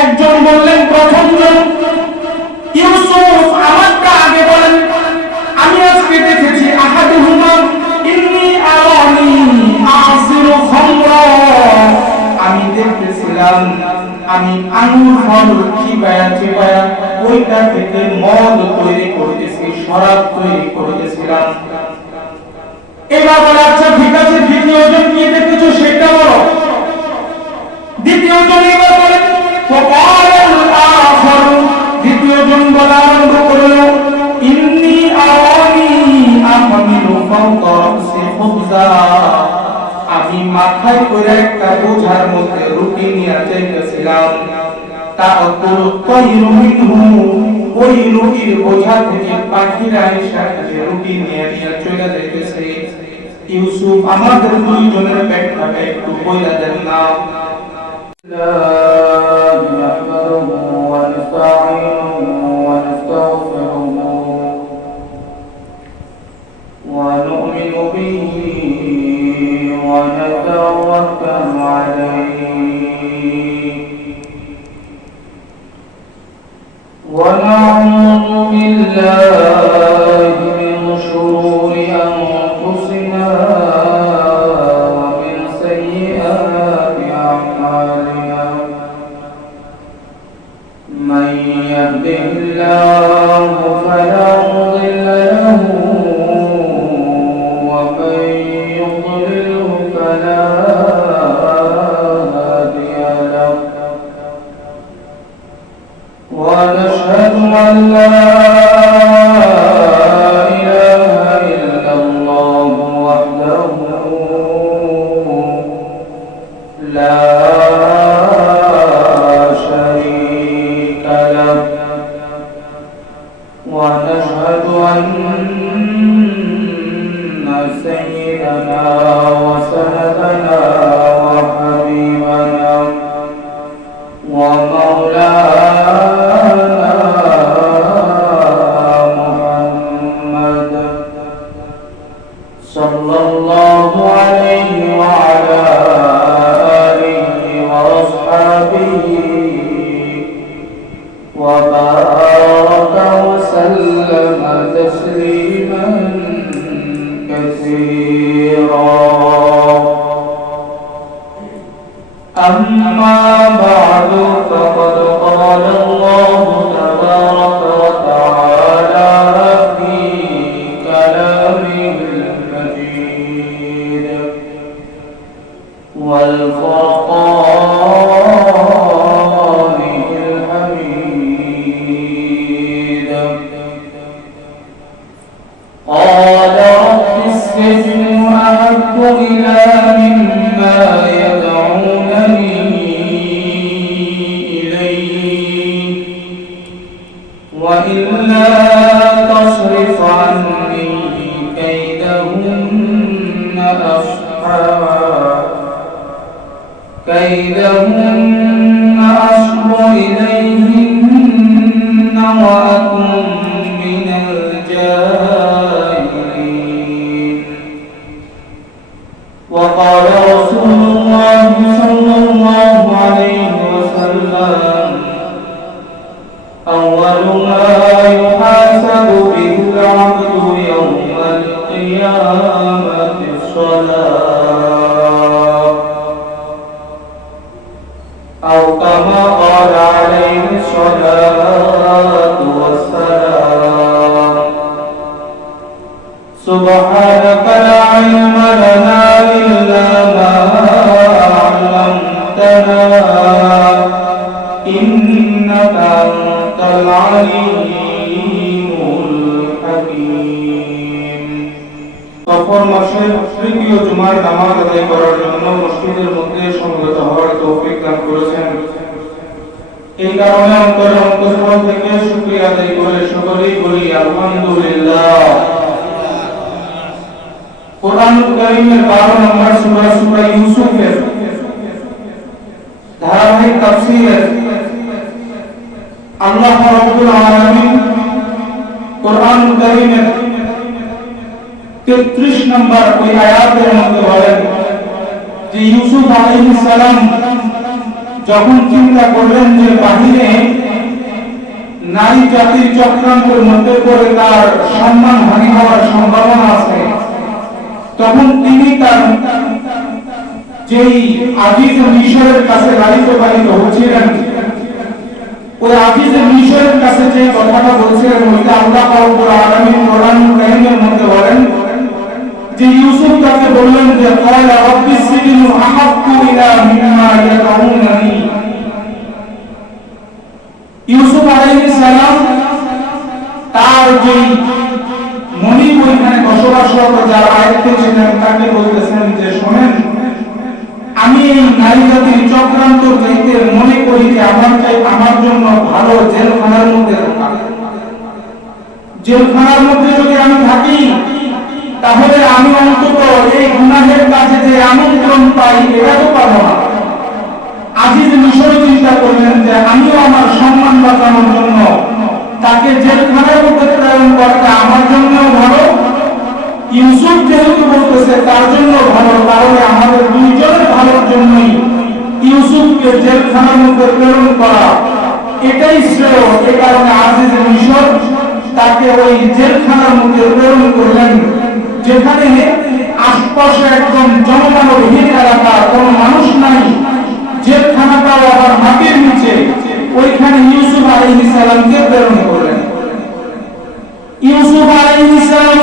একজন বললেন, প্রথম জন ইউসুফ আমারটা আগে বলেন। আমি আজকে দেখেছি আহাদুহুমা ইন্নী আরানি আযিরু খামরা, আমি দেখতেছিলাম আমি আঙ্গুর ফল চিবায়া চিবায়া ওইটা থেকে মদ তৈরি করতেছি, শরাব তৈরি করতেছিলাম। এবার বলে, আচ্ছা ঠিক আছে, দ্বিতীয় জন কি দেখেছো সেটা বলো। দ্বিতীয় জন এবার বলে, দ্বিতীয় জন বলা আরম্ভ করলো, ইন্নী আরানি আহমিলু ফাওকা রাসি খুবজা, আমি মাথায় করে একটা বোঝার মধ্যে রুটি নিয়ে যাইতেছিলাম। তাআকুলু তায়রু মিনহু, ওই রুটির বোঝা থেকে পাখিরা এসে রুটি নিয়ে চলে যাইতেছে। ইউসুফ, আমাদের দুইজনের ব্যাখ্যাটা একটু বইলা দেন না। ونؤمن به ونتوكل عليه ونعوذ بالله من شرور أنفسنا ومن سيئات أعمالنا من يهده الله فلا مضل له ونشهد أن لا إله إلا الله وحده لا شريك له ونشهد أن سيدنا وسندنا وحبيبنا ومولانا محمد صلى الله عليه وعلى آله وأصحابه وبارك وسلم تسليما كثيرا. أما بعد فقد قال الله تبارك وتعالى في كلامه المجيد والفرقان الحميد قال رب السجن أحب إلى مما يدعونني إليه وإلا تصرف عني كيدهن أصب إليهن وأكن من الجاهلين. وقال رسول الله صلى الله عليه وسلم أول ما يحاسب به العبد يوم القيامة الصلاة أو كما قال عليه الصلاة والسلام. سبحانك لا علم لنا إلا ما علمتنا إنك أنت العليم الحكيم. সফর মাসের তৃতীয় জুমার নামাজ আদায় করার জন্য মসজিদের মধ্যে সমবেত হওয়ার তৌফিক দান করেছেন। এই কারণে অন্তঃস্থল থেকে শুকরিয়া আদায় করে সকলেই বলি আলহামদুলিল্লাহ। কোরআনুল কারীমের 12 নম্বর সূরা সূরা ইউসুফের ধারাবাহিক তাফসীরের আল্লাহ রাব্বুল আলামিন কোরআনুল কারীমের 33 নম্বর ওই আয়াতের মধ্যে বলেন যে ইউসুফ আলাইহিস সালাম যখন চিন্তা করলেন যে বাহিরে নারী জাতির চক্রান্তের মধ্যে পড়ে তার সম্মান হানি হওয়ার সম্ভাবনা আছে, তখন তিনি তার যেই আজিজ মিশরের কাছে লালিত পালিত হচ্ছিলেন, ওই আজিজ মিশরের কাছে যে কথাটা বলছিলেন, ওইটা আল্লাহ রাব্বুল আলামিন কোরআনুল কারীমের মধ্যে বলেন যে ইউসুফ তাকে বললেন যে ক্বালা রাব্বিস সিজনু আহাব্বু ইলা মিম্মা ইয়াদউনানি। ইউসুফ আলাইহিস সালাম তার যে মনিব ওইখানে বসবাসরত যারা আয়ত্তে ছিলেন তাকে বলতেছেন যে শোনেন, আমি এই নারী জাতির চক্রান্ত চাইতে মনে করি যে আমার জন্য ভালো জেলখানার মধ্যে থাকা। জেলখানার মধ্যে যদি আমি থাকি তাহলে আমি অন্তত এই গুনাহের কাজে যে আমন্ত্রণ পাই এটা তো পাবো না। আজিজ মিশর চিন্তা করলেন যে আমিও আমার সম্মান বাঁচানোর জন্য তাকে জেলখানার মধ্যে প্রেরণ করাটা আমার জন্যও ভালো, ইউসুফ যেহেতু বলতেছে তার জন্য ভালো, তাহলে আমাদের দুইজনের ভালোর জন্যই ইউসুফকে জেলখানার মধ্যে প্রেরণ করা এটাই শ্রেয়। এ কারণে আজিজ মিশর তাকে ওই জেলখানার মধ্যে প্রেরণ করলেন, যেখানে আশপাশে একদম জনমানবহীন এলাকা, কোনো মানুষ নাই, জেলখানাটাও আবার মাটির নিচে, ওইখানে ইউসুফ আলাইহিস সালামকে প্রেরণ করলেন। ইউসুফ আলাইহিস সালাম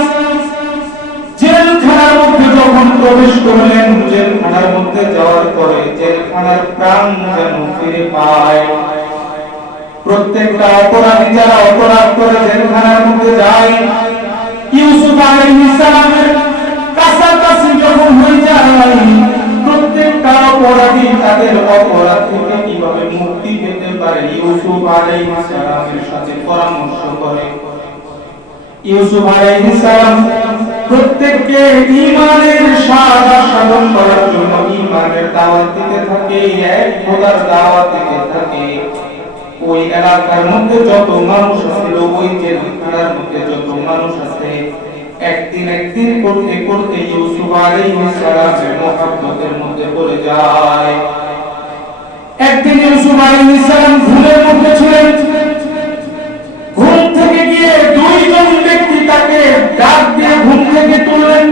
জেলখানার মধ্যে যখন প্রবেশ করলেন, জেলখানার মধ্যে যাওয়ার পরে জেলখানার প্রাণ যেন ফিরে পায়। প্রত্যেকটা অপরাধী যারা অপরাধ করে জেলখানার মধ্যে যায়, ইউসুফ আলাইহিস সালামের কাছাকাছি যখন হয়ে যায়, প্রত্যেকটা অপরাধী তাদের অপরাধ থেকে কিভাবে মুক্তি পেতে পারে ইউসুফ আলাইহিস সালামের সাথে পরামর্শ করে। ইউসুফ আলাইহিস সালাম প্রত্যেককে ঈমানের সাধন করার জন্য ঈমানের দাওয়াত দিতে থাকে, এক খোদার দাওয়াত দিতে থাকে। ওই এলাকার মধ্যে যত মানুষ ছিল, ওই জেলখানার মধ্যে যত মানুষ আছে, একদিন করতে করতে ইউসুফ আলাইহিস সালামের মহব্বতের মধ্যে পড়ে যায়। একদিন ইউসুফ আলাইহিস সালাম ঘুমের মধ্যে ছিলেন, ঘুম থেকে গিয়ে দুইজন ব্যক্তি তাকে ডাক দিয়ে ঘুম থেকে তুললেন।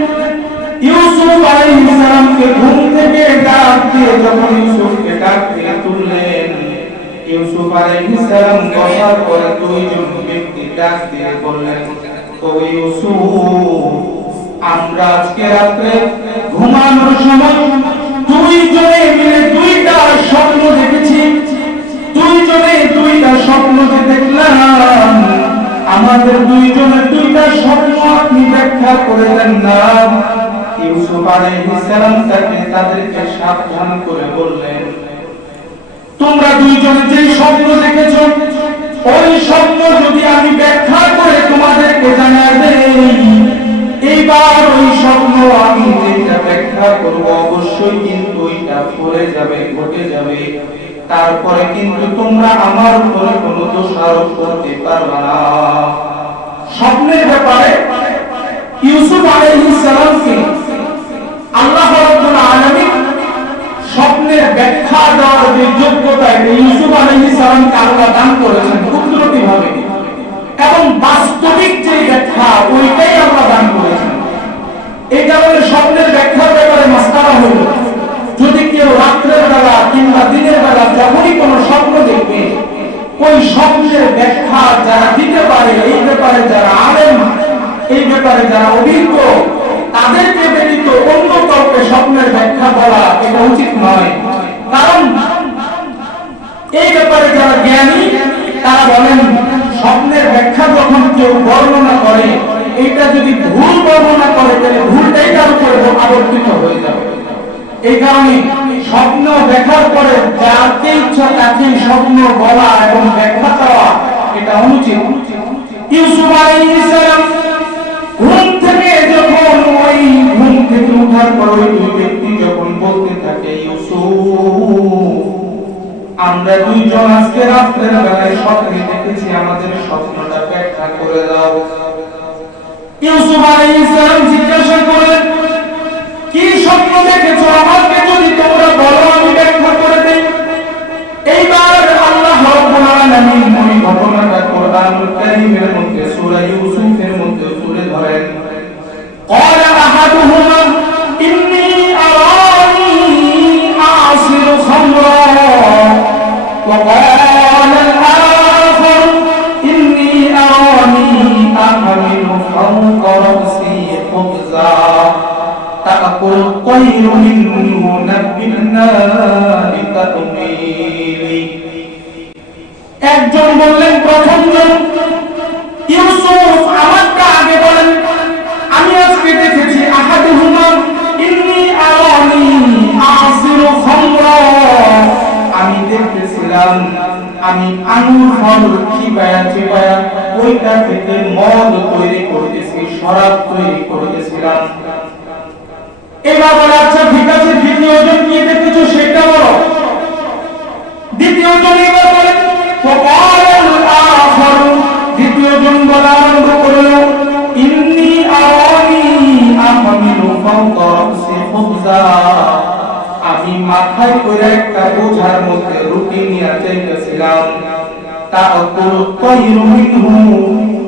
ইউসুফ আলাইহিস সালামকে ঘুম থেকে ডাক দিয়ে যখন ইউসুফকে ডাক দিয়ে তুললেন, ইউসুফ আলাইহিস সালাম বসার পরে দুইজন ব্যক্তি ডাক দিয়ে বললেন, ও ইউসুফ, আমরা আজকে রাতে ঘুমানোর সময় দুইজনে মিলে দুইটা স্বপ্ন দেখেছি। দুইজনে দুইটা স্বপ্ন যে দেখলাম, আমাদের দুইজনের দুইটা স্বপ্ন আপনি ব্যাখ্যা করে দেন না। ইউসুফ আলাইহিস সালাম তাদেরকে সাবধান করে বললেন, তোমরা দুইজনে যে স্বপ্ন দেখেছো, ওই স্বপ্ন যদি আমি ব্যাখ্যা করে তোমাদেরকে জানাই দেই, এইবার ওই স্বপ্ন আমি যেটা ব্যাখ্যা করব অবশ্যই কিন্তু এটা পড়ে যাবে, ঘটে যাবে। তারপরে কিন্তু তোমরা আমার উপরে কোনো দোষারোপ করতে পারবে না। স্বপ্নের ব্যাপারে ইউসুফ আলাইহিস সালামকে আল্লাহ রাব্বুল আলামিন স্বপ্নের ব্যাখ্যা দেওয়ার যে যোগ্যতা, ইউসুফ আলাইহিস সালামকে আল্লাহ দান করেছেন কুদরতিভাবে, এবং বাস্তবিক যে ব্যাখ্যা ওইটাই আল্লাহ দান করেছেন। এই কারণে স্বপ্নের ব্যাখ্যার ব্যাপারে মাসআলা হলো, যদি কেউ রাত্রের বেলা কিংবা দিনের বেলা যখনই কোনো স্বপ্ন দেখবে, ওই স্বপ্নের ব্যাখ্যা যারা দিতে পারে, এই ব্যাপারে যারা আলেম, এই ব্যাপারে যারা অভিজ্ঞ, তাদেরকে ব্যতীত অন্য কাউকে স্বপ্নের ব্যাখ্যা বলা এটা উচিত নয়। কারণ এই ব্যাপারে যারা জ্ঞানী তারা বলেন, স্বপ্নের ব্যাখ্যা যখন কেউ বর্ণনা করে, এটা যদি ভুল বর্ণনা করে তাহলে ভুলটাই তার উপরে আবর্তিত হয়ে যাবে। এই কারণে স্বপ্ন দেখার পরে যাকে ইচ্ছা তাকে স্বপ্ন বলা এবং ব্যাখ্যা দেওয়া এটা অনুচিত। ইউসুফ আলাইহিস সালাম ঘুম থেকে যখন ওই ঘুম থেকে ওঠার পর ওই দুই ব্যক্তি যখন বলতে থাকে, ইউসুফ, আমরা দুইজন আজকে রাতের বেলায় স্বপ্নে দেখেছি, আমাদের স্বপ্নটা ব্যাখ্যা করে দাও। ইউসুফ আলাইহিস সালাম জিজ্ঞাসা করলেন, কি স্বপ্ন দেখেছো? আমাকে যদি তোমরা বলো আমি ব্যাখ্যা করে দেই। একজন বললেন, প্রথম জন ইউসুফ আমারটা আগে বলেন। আমি আজকে দেখেছি আহাদুহুমা ইন্নী আরানি আ'সিরু খামরা, আমি দেখতেছিলাম আমি আঙ্গুর ফল চিবায়া চিবায়া ওইটা থেকে মদ তৈরি করতেছি, শরাব তৈরি করতেছিলাম। এবার বলে, আচ্ছা ঠিক আছে, দ্বিতীয় জন কি দেখেছো সেটা বলো। দ্বিতীয় জন এবার বলে, দ্বিতীয় জন বলা আরম্ভ করলো, ইন্নী আরানি আহমিলু ফাওকা রাসি খুবজা, আমি মাথায় করে একটা বোঝার মধ্যে রুটি নিয়ে যাইতেছিলাম। তাআকুলু তায়রু মিনহু,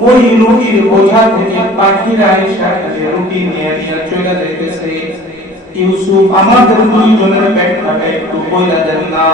ওই রুটির বোঝা থেকে পাখিরা এসে রুটি নিয়ে চলে যাইতেছে। ইউসুফ, আমাদের দুইজনের ব্যাখ্যাটা একটু বইলা দেন না।